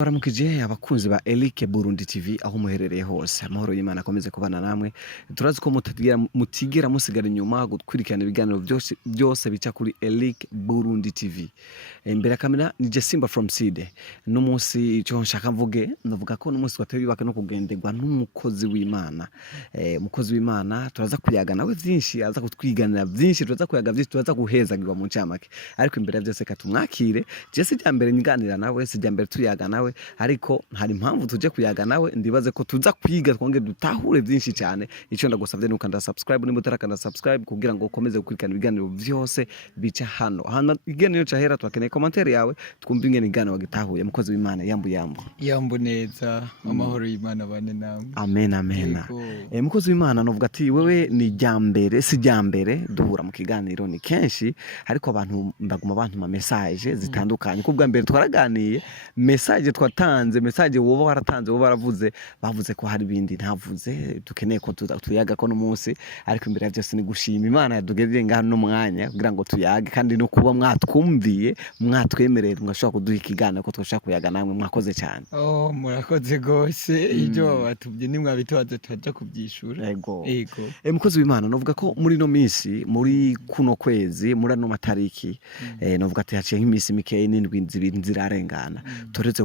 Baramukije abakunzi ba Eric Burundi TV aho muherereye hose amahoro y'Imana akomeze kubana namwe turazi ko mutigera musigara inyuma gukurikirana ibiganiro byose bica kuri Eric Burundi TV. Imbere kamera ni Simba from Side n'umunsi cyo nshaka mvuge ndavuga ko n'umunsi wateye bibaka no kugenderwa n'umukozi w'Imana. Umukozi w'Imana turaza kuyaga nawe byinshi aza kutwiganira byinshi turaza kuyaga byinshi turaza guhezagirwa mu ncamake ariko imbere byose katumwakire Jesse cyambere nganira nawe sijyambere tuyaga nawe ariko hari impamvu tuje kuyaga nawe ndibaze ko tuza kwiga twongere dutahure byinshi cyane icyo ndagusabye nuko nda subscribe nimba utarakanda subscribe kugira ngo ukomeze gukurikirana ibiganiro byose bica hano iganiro cyahera twakeneye commentaire yawe twumva ingene igana wagitahuye mukozi w'Imana yambu neza amahoro y'Imana bane namwe amen mukozi w'Imana novuga ati wewe ni jyambere si jyambere duhura mu kiganiro ni kenshi ariko abantu mbaguma abantu ma message zitandukanye kubwa mbere twaraganiye message twatanze message wowe waratanze wowe bavuze ko hari bindi ntavuze dukeneye ko tuyaga ko n'umunsi ariko imbere ya byose ni gushima Imana yadugereye ngaho no mwanya kugira ngo tuyage kandi no kuba mwatwumviye mwatwemereye mwashaka kuduha ikiganiro ko twashaka kuyaga namwe mwakoze cyane murakoze gose ibyo batubye nimwabitabaza tujya kubyishura yego mukozi w'Imana novuga ko muri no minsi muri kuno kwezi muri no matariki novuga ati haciye nk'imisi mikeyi n'indwi nzirarengana turetse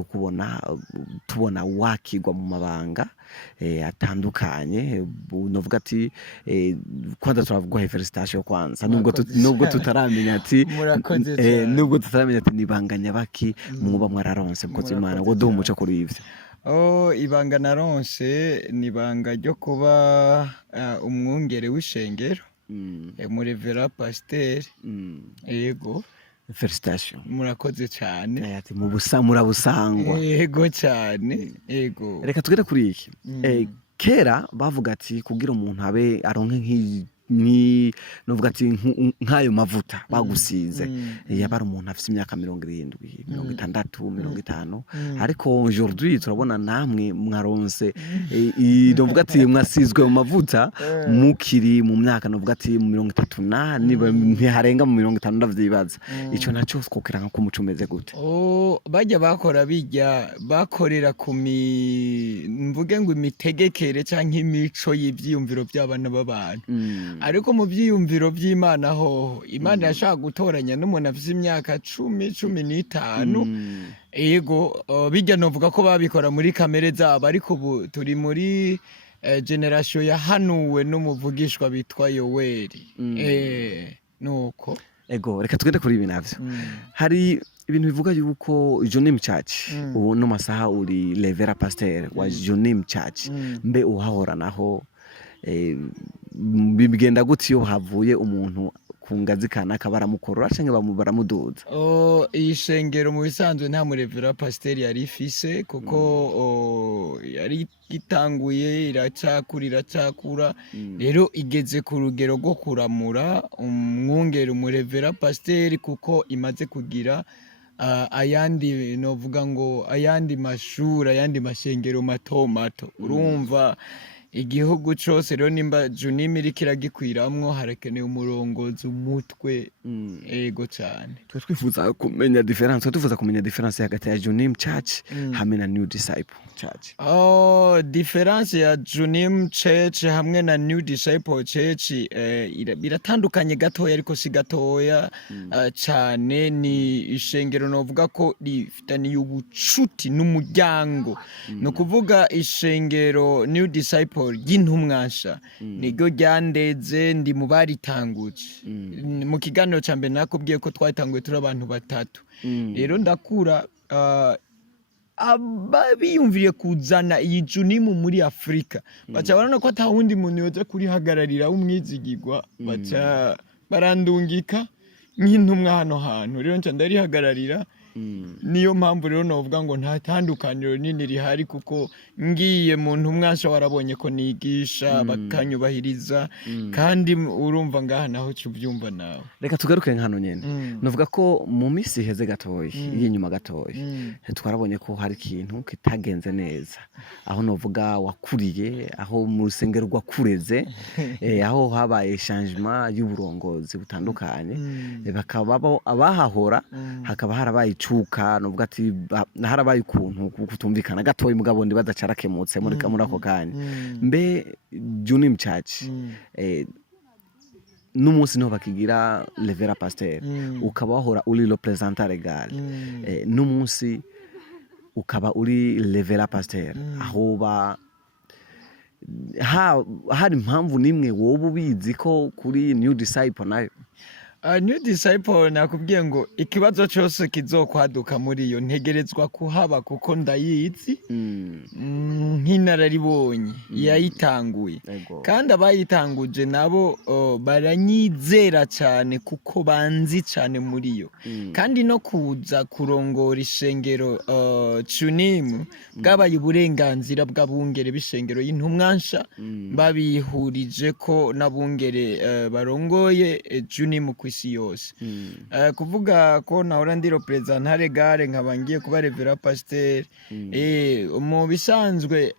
tubona wakigwa mu mabanga atandukanye novuga ati kwanza turavuga felicitation kwanza nubwo tutaramenya ati nubwo tutaramenya ati nibanganya baki muba mwararonse mukozi w'Imana ngo duhe umuco kuri ivyo. Ibanga naronse nibanga ryo kuba umwungere w'ishengero mu Revera Pasteur yego. Felicitation. Murakoze cyane. Ati mu murabusangwa. Yego cyane. Yego. Reka tugere kuri iki. Kera bavuga ati kugira umuntu abe aronke novuga ati nk'ayo mavuta bagusize yabara umuntu afite imyaka 70 60 50 ariko aujourd'hui turabona namwe mwaronse novuga ati mwasizwe mu mavuta mukiri mu myaka novuga ati 30 niba ntiharenga mu 50 ndavyibaza ico naco twokera nko kumucumeze gute bajya bakora bijya bakorera ku mvuge ngo imitegekere canke imico y'ivyiyumviro by'abana b'abantu ariko mu byiyumviro by'Imana ho Imana yashaka gutoranya n'umuntu afite imyaka 10-15 yego bijya novuga ko babikora muri kamere zabo ariko ubu turi muri generation yahanuwe n'umuvugishwa bitwa Yoweri nuko ego reka tugende kuri ibi navyo hari ibintu bivuga yuko Jonim Church ubu no masaha uri Revera Pasteur wa Jonim Church mbe uhahora naho bigenda gutyo havuye umuntu ku ngazi kanaka baramukorora canke baramuduza iyi shengero mu bisanzwe nta mu Revera Pasteur yari ifise kuko yari gitanguye iracakura rero igeze ku rugero rwo kuramura umwungere mu Revera Pasteur kuko imaze kugira ayandi novuga ngo ayandi mashuri ayandi mashengero mato urumva igihugu cyose rero nimba Jonim irikiragikwiramwo harakeneye umurongozi umutwe ego cyane twifuza kumenya difference hagati ya Jonim Church hamwe na New Disciple Church. Difference ya Jonim Church hamwe na New Disciple Church biratandukanye gatoya ariko si gatoya cyane ni ishengero novuga ko rifitaniye ubucuti n'umuryango no kuvuga ishengero New Disciple y'intumwasha nigo ryandeze ndi mu baritanguje mu kiganiro cya mbere nakubwiye ko twatanguye turi abantu batatu rero ndakura ababiyumviye kuzana iyi Jonim muri Afrika baca barana ko ata wundi muntu yoza kurihagararira umwizigirwa baca barandungika nk'intumwa hano hantu rero nca ndarihagararira niyo mpamvu rero novuga ngo nta tandukaniro nini rihari kuko ngiye mu ntumwasha warabonye ko nigisha bakanyubahiriza kandi urumva ngaha naho cyubyumva nawe reka tugaruke hano nyene novuga ko mu misi heze gatoyi y'inyuma gatoyi twarabonye ko hari ikintu kitagenze neza aho novuga wakuriye aho mu rusengero rwakureze aho habaye changement y'uburongozi butandukanye bakaba abahahora hakaba harabaye cuka novuga ati harabaye ukuntu kutumvikana gatoyi mugabo ndi badacarakemutse muri ako kanya mbe Junim Church n'umunsi niho bakigira le vera pasteur ukaba wahora uri representant legal n'umunsi ukaba uri le vera pasteur aho hari impamvu nimwe wowe ubizi ko kuri New Disciple nayo New Disciple nakubwiye ngo ikibazo cyose kizokwaduka muri iyo ntegerezwa kuhaba kuko ndayizi nk'inararibonye yayitanguye kandi abayitanguje nabo baranyizera cyane kuko banzi cyane muri yo kandi no kuza kurongora ishengero Chunimu bwabaye uburenganzira bw'abungere b'ishengero y'intumwansha babihurije ko nabungere barongoye Chunimu isi yose kuvuga ko nahora ndi representant legal nkaba ngiye kuba revera pasteur mu bisanzwe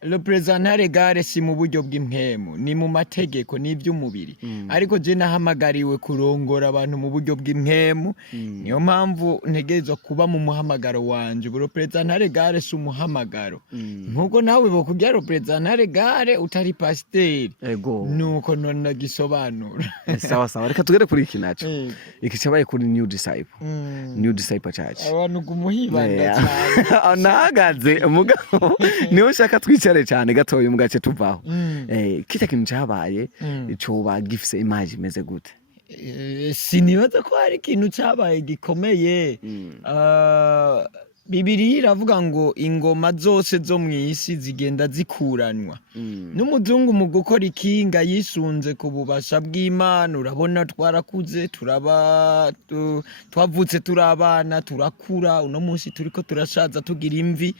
representant legal si mu buryo bw'impemu ni mu mategeko n'iby'umubiri ariko je nahamagariwe kurongora abantu mu buryo bw'impemu niyo mpamvu ntegerezwa kuba mu muhamagaro wanje representant legal si umuhamagaro nkuko nawe bokubya representant legal utari pasteur nuko none gisobanura sawa sawa reka tugere kuri iki naco iki cyabaye kuri New Disciple Church abantu kumuhibanda cyane nahagaze mugabo niho shaka twicare cyane gatoyi mu gace tuvaho kita kintu cyabaye coba gifise image imeze gute sinibaza ko hari ikintu cyabaye gikomeye Bibiliya iravuga ngo ingoma zose zo mu isi zigenda zikuranwa n'umuzungu mu gukora ikinga yisunze ku bubasha bw'Imana urabona twarakuze twavutse turabana turakura uno munsi turiko turashaza tugira imvi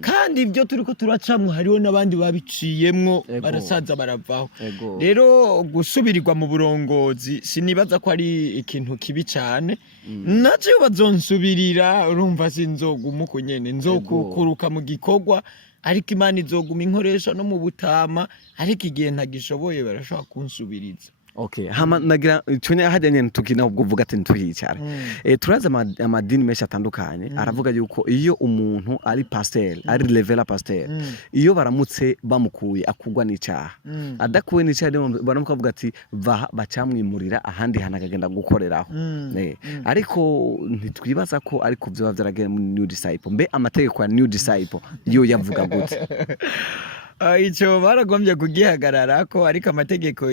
kandi ibyo turiko turacamwe hariho n'abandi babiciyemwo barasaza baravaho rero gusubirirwa mu burongozi sinibaza ko ari ikintu kibi cyane naje bazonsubirira urumva sinzogumuko nyene nzokukuruka mu gikorwa ariko Imana izoguma inkoresha no mu butama ariko igihe ntagishoboye barashaka kunsubiriza hama nagira cyonya hajyanye tukina ubwo vuga ati ntuhicara turaza amadini menshi atandukanye aravuga yuko iyo umuntu ari pasteur ari level pasteur iyo baramutse bamukuye akugwa n'icyaha adakuwe n'icyaha baramukavuga ati bacamwimurira ahandi hanagagenda gukoreraho ariko ntitwibaza ko ariko byo byaragera mu New Disciple mbe amategeko ya New Disciple yo yavuga gute icyo baragombye kugihagarara ko ariko amategeko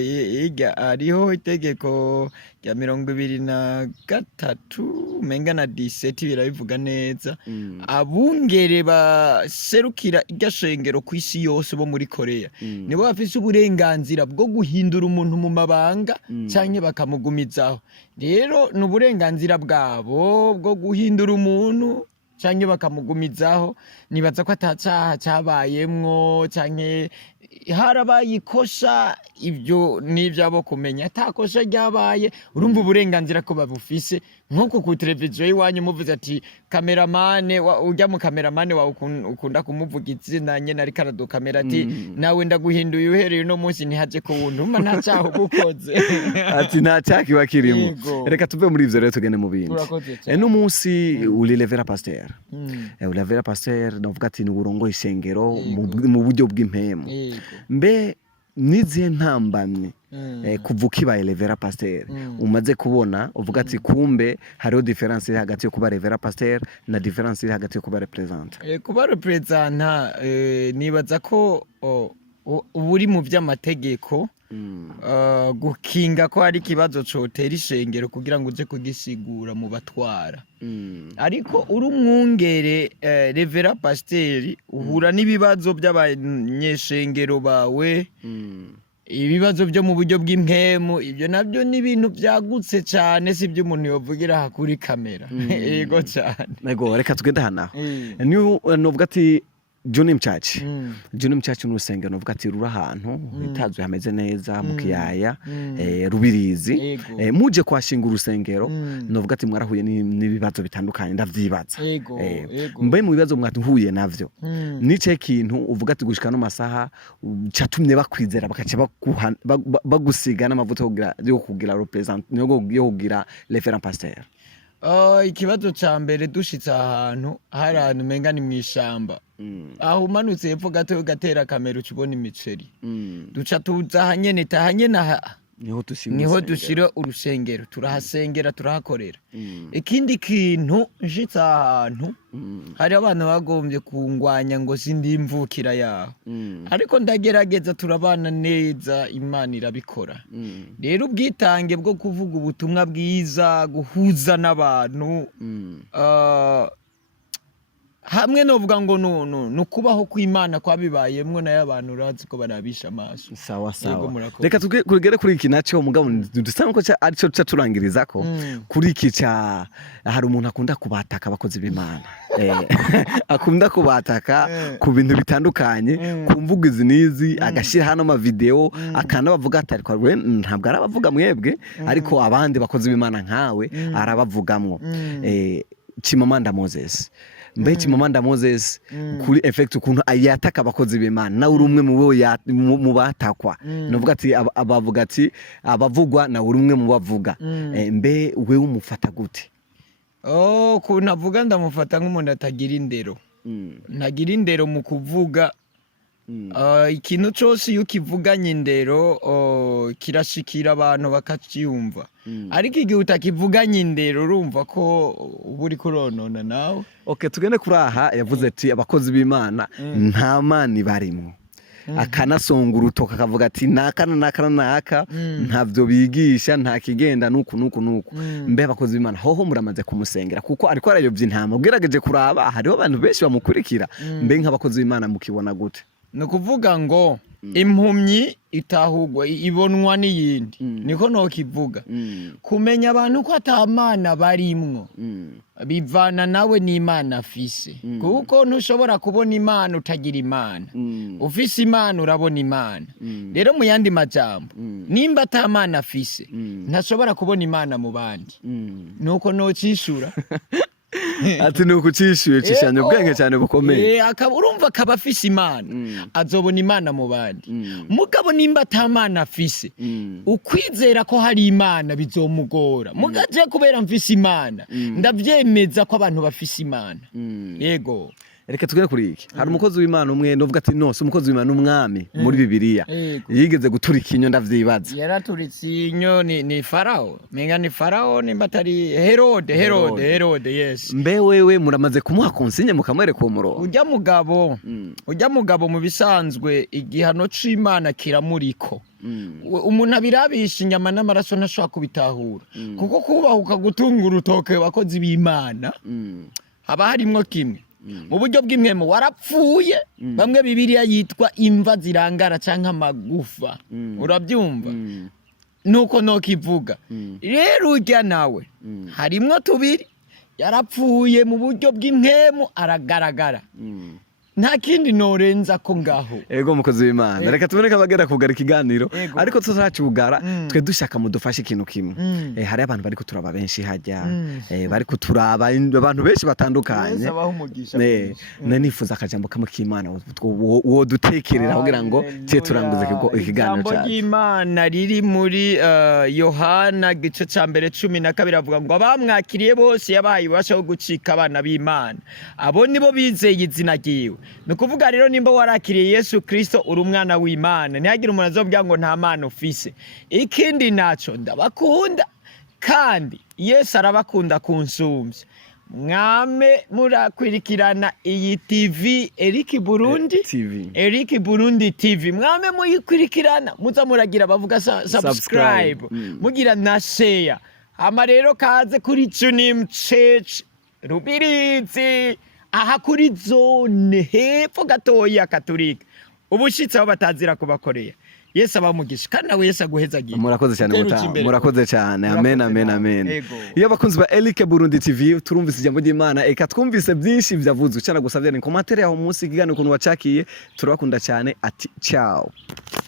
ariho itegeko rya 23 menga na 17 birabivuga neza abungere baserukira igashengero ku isi yose bo muri Korea nibo bafise uburenganzira bwo guhindura umuntu mu mabanga cyane bakamugumizaho rero n'uburenganzira bwabo bwo guhindura umuntu cyangwa bakamugumizaho nibaza ko atacaha cyabayemwo cyangwa harabaye ikosha ibyo n'ibyabo kumenya atakosha ryabaye urumva uburenganzira ko babufise nkuko ku televiziyo iwanyu muvuze ati kameramane ujya mu kameramane wawe ukunda kumuvuga izina nyene ari karado kamera ati nawe ndaguhinduye uhereye no munsi ntihaje ko wunduma nta cyaho gukoze ati nta cyaki bakirimo reka tuve muri ivyo rero tugende mu bindi no munsi uri levera pasteur levera pasteur ndavuga ati ni urongo ishengero mu buryo bw'impemu mbe nizihe ntambamye kuvuka ibaye levera pasteur umaze kubona uvuga ati kumbe hariho difference iri hagati yo kuba levera pasteur na difference iri hagati yo kuba represent kuba represent nibaza ko uburi mu by'amategeko gukinga ko hari kibazo cotera ishengero kugira ngo uje kugisigura mu batwara ariko uri umwungere levera pasteur uhura n'ibibazo by'abanyeshengero bawe ibibazo byo mu buryo bw'impemu ibyo nabyo ni ibintu byagutse cyane si byo umuntu yovugira kuri kamera yego cyane nego reka tugende hanaho nuvuga ati Junim Church n'urusengero nuvuga ati rura ahantu hitazwe hameze neza mu kiyaya rubirizi muje kwashinga urusengero nuvuga ati mwarahuye n'ibibazo bitandukanye ndavyibaza mbe mu bibazo mwatuhuye navyo nice kintu uvuga ati gushika no masaha catumye bakwizera bakaca bagusiga n'amavuta yo kugira represent yo kugira referent pasteur Ikibazo ca mbere dushitse ahantu hari ahantu umenga ni mw'ishamba, aho umanutse hepfo gato ugatera kamera uca ubona imiceri, duca tuza ahanyene niho dushira urusengero, turahasengera turahakorera. Ikindi kintu nshitse ahantu hari abantu bagombye kungwanya ngo sindimvukira yaho, ariko ndagerageza turabana neza, Imana irabikora. Rero ubwitange bwo kuvuga ubutumwa bwiza, guhuza n'abantu, hamwe novuga ngo nukubaho kw'Imana kwabibayemwo nayo abantu urazi ko barabisha amaso. Sawa. Reka tugere kuri iki naco mugabo dusa nuko arico ca turangirizako kuri iki ca hari umuntu akunda kubataka abakozi b'Imana. Akunda kubataka ku bintu bitandukanye, ku mvugo izi nizi, agashira hano ama video akanabavuga ati ariko ntabwo arabavuga mwebwe, ariko abandi bakozi b'Imana nkawe arabavugamwo. Chimamanda Moses, mbe Chimamanda Moses kuri effect ukuntu ayataka abakozi b'Imana, na uri umwe mu batakwa, novuga ati abavuga ati abavugwa na uri umwe mu bavuga. Mbe wewe umufata gute? Kuntu avuga ndamufata nk'umuntu atagira indero, ntagira indero mu kuvuga. Ikintu cose iyo ukivuganye indero kirashikira abantu bakacyumva, ariko igihe utakivuganye indero urumva ko uba uriko uronona nawe. Tugende kuri aha, yavuze ati abakozi b'Imana nta mana ibarimwo, akanasonga urutoka akavuga ati naka ntavyo bigisha, nta kigenda nuku. Mbe abakozi b'Imana hoho muramaze kumusengera kuko ariko arayobya intama, ugerageje kuraba hariho abantu benshi bamukurikira. Mbe nk'abakozi b'Imana mukibona gute? Nukuvuga ngo impumyi itahugwa ibonwa n'iyindi, niko nokivuga. Kumenya abantu ko atamana barimwo bivana nawe n'Imana afise, kuko ntushobora kubona Imana utagira Imana, ufise Imana urabona Imana. Rero mu yandi majambo, nimba atamana afise ntashobora kubona Imana mu bandi, nuko nocishura. Ati nuko ucishuye cishanye ubwenge cyane bukomeye. Urumva akaba afise Imana, azobona Imana mu bandi. Mugabo nimba atamana afise, ukwizera ko hari Imana bizomugora. Mugaje kubera mfise Imana, ndavyemeza ko abantu bafise Imana. Yego. Reka tugere kuri iki. Hari umukozi w'Imana umwe novuga ati nose umukozi w'Imana umwami muri Bibiliya yigeze guturika inyo, ndavyibaza. Yaraturitse inyo ni Farao. Menga ni Farao nimba atari Herode, yes. Mbe wewe muramaze kumuha konsigne mukamwereka uwo murongo? Ujya mugabo mu bisanzwe igihano c'Imana kiramuriko. Umuntu abirabisha inyama n'amaraso ntashobora kubitahura, kuko kubahuka gutunga urutoke bakozi b'Imana haba harimwo kimwe. Mu buryo bw'imwemo warapfuye, bamwe Bibiliya yitwa imva zirangara canke amagufa, urabyumva? Nuko nokivuga. Rero urya nawe harimwo tubiri, yarapfuye mu buryo bw'imwemo aragaragara, nta kindi norenza ko ngaho. Ego mukozi w'Imana, reka tuboneka bagera kugara ikiganiro, ariko tuzacugara twe dushaka mudufashe ikintu kimwe. Hari abantu bariko turaba benshi hajya, bariko turaba abantu benshi batandukanye. Nifuza akajambo kamwe k'Imana wo dutekerera kugira ngo cye turanguze ikiganiro cyacu. Ijambo ry'Imana riri muri Yohana gice ca mbere 12 avuga ngo abamwakiriye bose yabaye ubasha bwo gucika abana b'Imana, abo nibo bizeye izina ryiwe. Nukuvuga rero nimba warakiriye Yesu Kristo uri umwana w'Imana, ntihagire umuntu azobwira ngo nta mana ufise. Ikindi naco ndabakunda kandi Yesu arabakunda kunsumvya. Mwame murakwirikirana iyi TV Eric Burundi TV, mwame muyikwirikirana, muza muragira bavuga subscribe, mugira na share. Ama rero kaze kuri Tunim Church Rubirizi, aha kuri zone hepfo gatoya Katolika, ubushitsi aho batazira kubakorera. Yesu abamugisha kandi nawe Yesu aguhezagiye. Murakoze cyane mutaha, murakoze cyane. Amen. Iyo bakunzi ba Eric Burundi TV turumvise ijambo ry'Imana, eka twumvise byinshi byavuzwe cyane, gusavye ni commentaire aho munsi kiganiro ukuntu wacakiye, turabakunda cyane. Ati ciao.